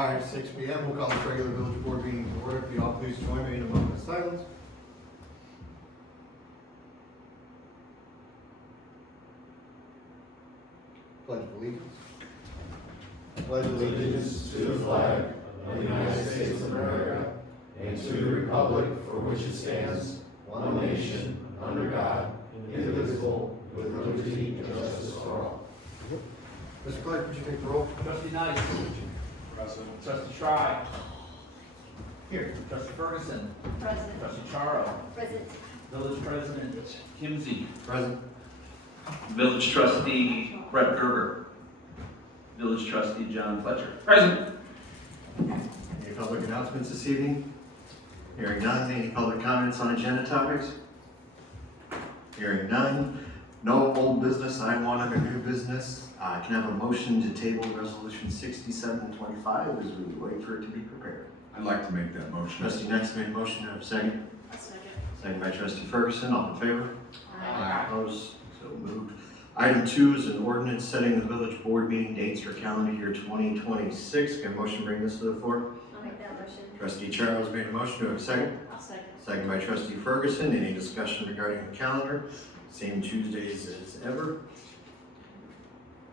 All right, 6 p.m. We'll call this regular village board meeting to order. If you all please join me in a moment of silence. Pledge of allegiance. I pledge Allegiance to the flag of the United States of America and to the republic for which it stands, one nation, under God, indivisible, with liberty and justice for all. Mr. Clerk, would you take the roll? Trustee Knight. Present. Trustee Tribe. Here. Trustee Ferguson. Present. Trustee Charo. Present. Village President Kimsey. Present. Village Trustee Brett Gerber. Village Trustee John Fletcher. Present. Any public announcements this evening? Hearing none. Any public comments on agenda topics? Hearing none. No old business. Item 1 under new business. Can I have a motion to table resolution 6725 as we wait for it to be prepared? I'd like to make that motion. Trustee Next made a motion. To have a second. A second. Second by Trustee Ferguson. All in favor? Aye. Opposed? So moved. Item 2 is an ordinance setting the village board meeting dates for calendar year 2026. Can I have a motion to bring this to the floor? I'll make that motion. Trustee Charles made a motion. To have a second. I'll second. Second by Trustee Ferguson. Any discussion regarding the calendar? Same Tuesdays as ever.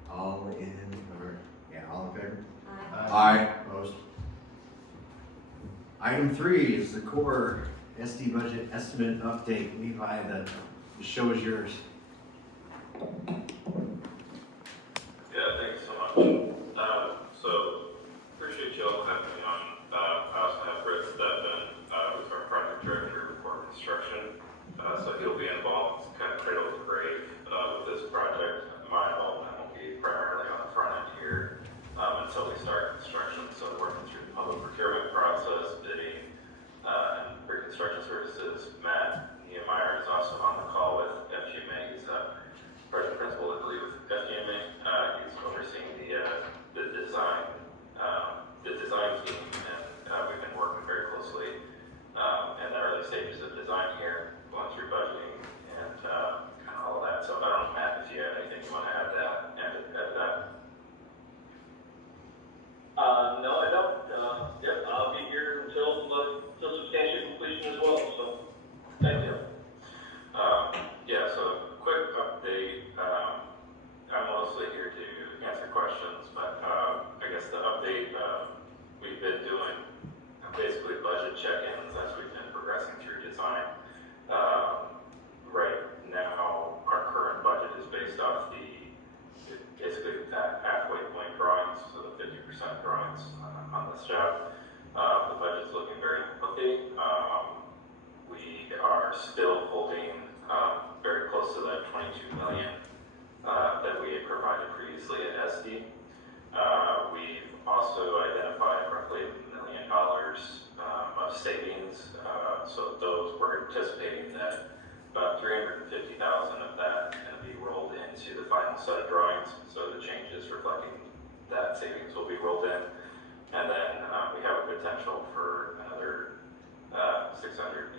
All in favor? Aye. Aye. Opposed? Item 3 is the core SD budget estimate update. Levi, the show is yours. Yeah, thanks so much. So appreciate you all having me on. I also have Brett Stedman, who's our project director for construction. So he'll be involved kind of cradle to grave with this project. My involvement will be primarily on the front end here until we start construction. So working through the public procurement process, bidding, and pre-construction services. Matt Niemeyer is also on the call with FGMA. He's project principal, I believe, with FGMA. He's overseeing the design team, and we've been working very closely in the early stages of design here, going through budgeting and kind of all of that. So I don't know, Matt, if you have anything you want to add to that. No, I don't. Yep, I'll be here until substantial completion as well, so thank you. Yeah, so quick update. I'm mostly here to answer questions, but I guess the update, we've been doing basically budget check-ins as we've been progressing through design. Right now, our current budget is based off basically that halfway point drawings, so the 50% drawings on this job. The budget's looking very healthy. We are still holding very close to that 22 million that we had provided previously at SD. We've also identified roughly $1 million of savings. So those, we're anticipating that about 350,000 of that is going to be rolled into the final set of drawings. So the changes reflecting that savings will be rolled in. And then we have a potential for another $684,000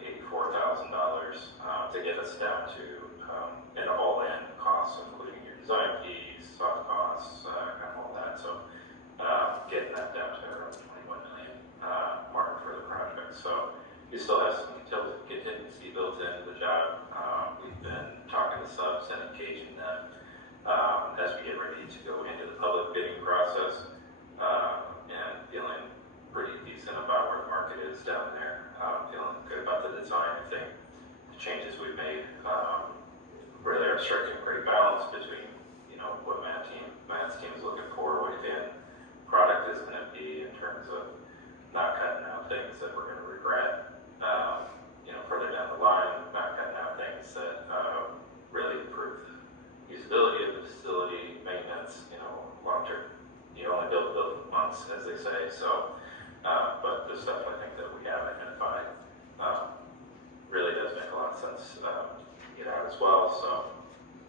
to get us down to an all-in cost, including your design fees, soft costs, kind of all that. So getting that down to around the 21 million mark for the project. So we still have some contingency built into the job. We've been talking to subs and engaging them as we get ready to go into the public bidding process, and feeling pretty decent about where the market is down there. Feeling good about the design. I think the changes we've made really are striking a great balance between what Matt's team is looking for, what the end product is going to be in terms of not cutting out things that we're going to regret further down the line, not cutting out things that really improve the usability of the facility, maintenance, long term. You only build once, as they say. So, but the stuff I think that we have identified really does make a lot of sense to get out as well. So,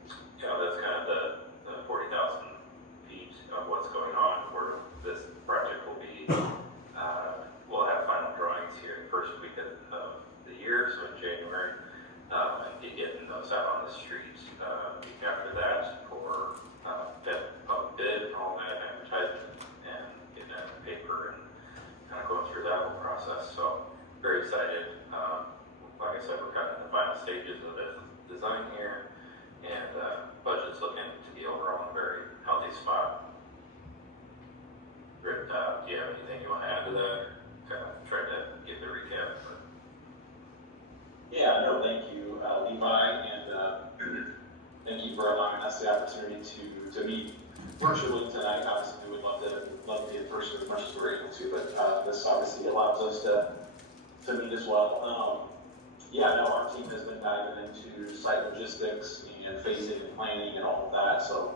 that's kind of the 40,000 feet of what's going on. Where this project will be, we'll have final drawings here the first week of the year, so in January, and be getting those out on the street week after that for public bid, all that advertisement, and getting that in the paper and very excited. Like I said, we're kind of in the final stages of the design here, and budget's looking to be overall in a very healthy spot. Rick, do you have anything you want to add to that? Kind of try to give the recap. Yeah, no, thank you, Levi, and thank you for allowing us the opportunity to meet virtually tonight. Obviously, we would love to be in person as much as we're able to, but this obviously allows us to meet as well. Yeah, no, our team has been diving into site logistics and phasing and planning and all of that. So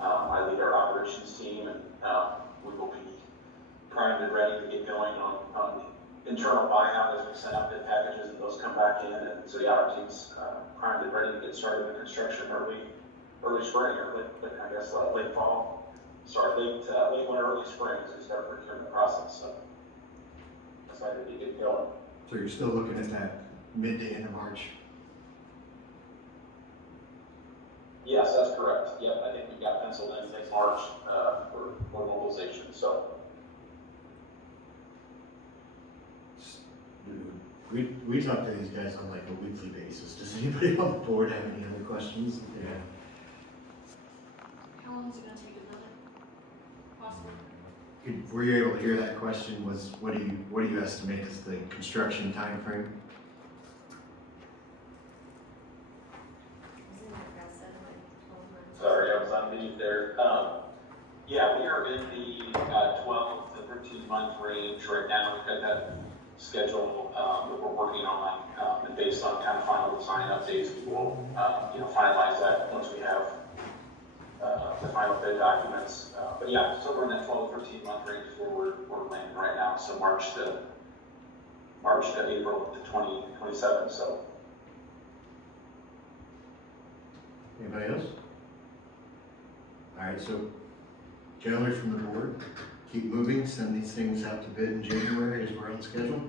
I lead our operations team, and we will be primed and ready to get going on internal buyout as we send out bid packages and those come back in. And so yeah, our team's primed and ready to get started with construction early spring, or late fall. Sorry, late winter, early spring as we start the procurement process. So excited to get going. So you're still looking at that mid to end of March? Yes, that's correct. Yep, I think we've got penciled in next March for mobilization. So We talk to these guys on like a weekly basis. Does anybody on the board have any other questions? Yeah. How long is it gonna take to build it? Possibly? Were you able to hear that question? Was what do you estimate is the construction time frame? Isn't that about 7 to 12 months? sorry, I was on mute there. Yeah, we are in the 12 to 13 month range right now. We've got that schedule that we're working on, and based on kind of final design updates, we will finalize that once we have the final bid documents. But yeah, so we're in that 12 to 13 month range where we're landing right now. So March to April to 2027. So Anybody else? All right, so generally from the board, keep moving, send these things out to bid in January as we're on schedule.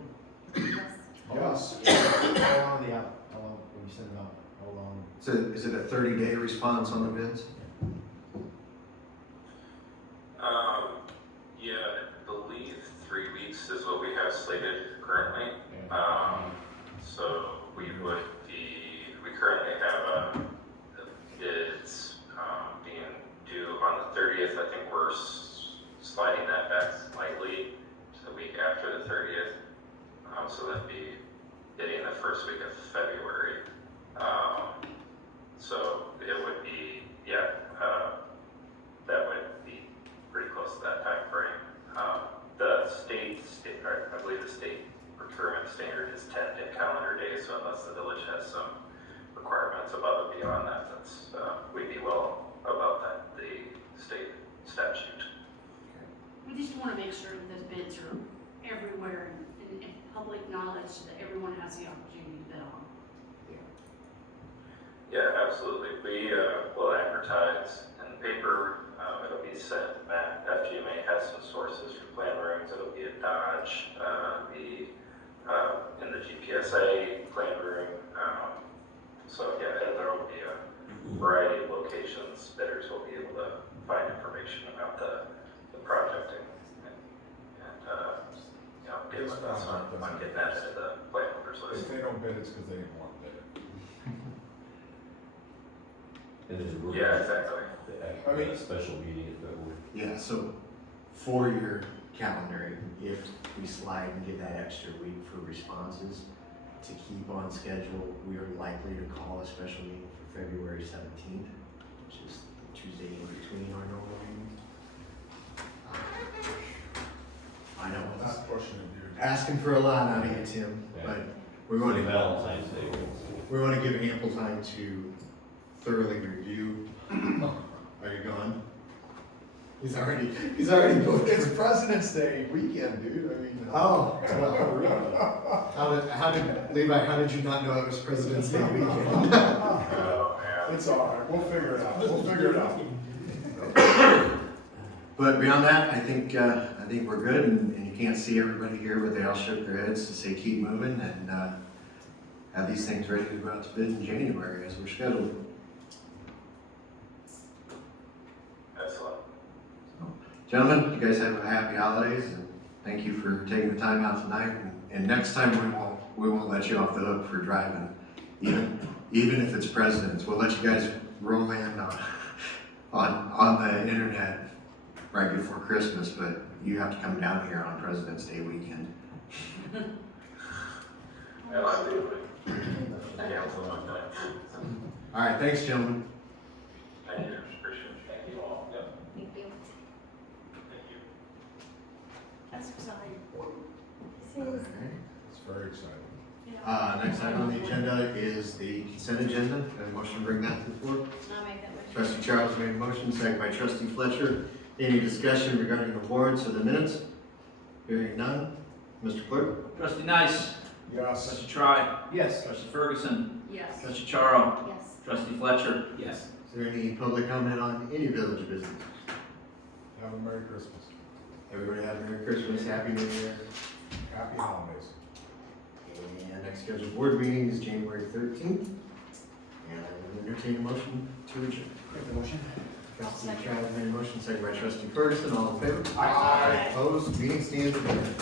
Yes. Yes. How long, when you send them out, how long? So is it a 30-day response on the bids? Yeah, I believe 3 weeks is what we have slated currently. So we currently have the bids being due on the 30th. I think we're sliding that back slightly to the week after the 30th. So that'd be hitting the first week of February. So it would be, that would be pretty close to that time frame. I believe the state procurement standard is 10 calendar days, so unless the village has some requirements above and beyond that, we'd be well above the state statute. We just wanna make sure that those bids are everywhere and public knowledge so that everyone has the opportunity to bid on. Yeah, absolutely. We will advertise in the paper. It'll be sent back. FGMA has some sources for plan rooms. It'll be at Dodge, in the GPSA plan room. So yeah, there will be a variety of locations. Bidders will be able to find information about the project and get on getting that into the plan holders list. If they don't bid, it's because they didn't want to bid it. Yeah, exactly. I mean- A special meeting in February. Yeah, so for your calendar, if we slide and give that extra week for responses to keep on schedule, we are likely to call a special meeting for February 17th, which is the Tuesday in between our normal meetings. I know, it's Not pushing it, dude. asking for a lot out of you, Tim, but we want to Valentine's Day. give ample time to thoroughly review. Are you gone? He's already booked. It's President's Day weekend, dude, I mean. Oh, well, how did Levi, how did you not know it was President's Day weekend? Oh, man. It's all right, we'll figure it out. But beyond that, I think we're good, and you can't see everybody here, but they all shook their heads to say keep moving and have these things ready to go out to bid in January as we're scheduled. Excellent. Gentlemen, you guys have a happy holidays, and thank you for taking the time out tonight and And next time we won't let you off the hook for driving, even if it's presidents. We'll let you guys roll in on the internet right before Christmas, but you have to come down here on President's Day weekend. Absolutely. Yeah, it's a long time. All right, thanks, gentlemen. Thank you, appreciate it. Thank you all. Yep. Thank you. Thank you. That's exciting. It's very exciting. Next item on the agenda is the consent agenda. A motion to bring that to the floor. I'll make that motion. Trustee Charles made a motion, second by Trustee Fletcher. Any discussion regarding the warrants or the minutes? Hearing none. Mr. Clerk? Trustee Nice. Yes. Trustee Tribe. Yes. Trustee Ferguson. Yes. Trustee Charo. Yes. Trustee Fletcher. Yes. Is there any public comment on any village business? Have a Merry Christmas. Everybody have a Merry Christmas, Happy New Year. Happy holidays. And next scheduled board meeting is January 13th. And I will entertain a motion to adjourn. Make the motion. Trustee Travis made a motion, second by Trustee Ferguson. All in favor? Aye. Opposed? Meeting stands adjourned.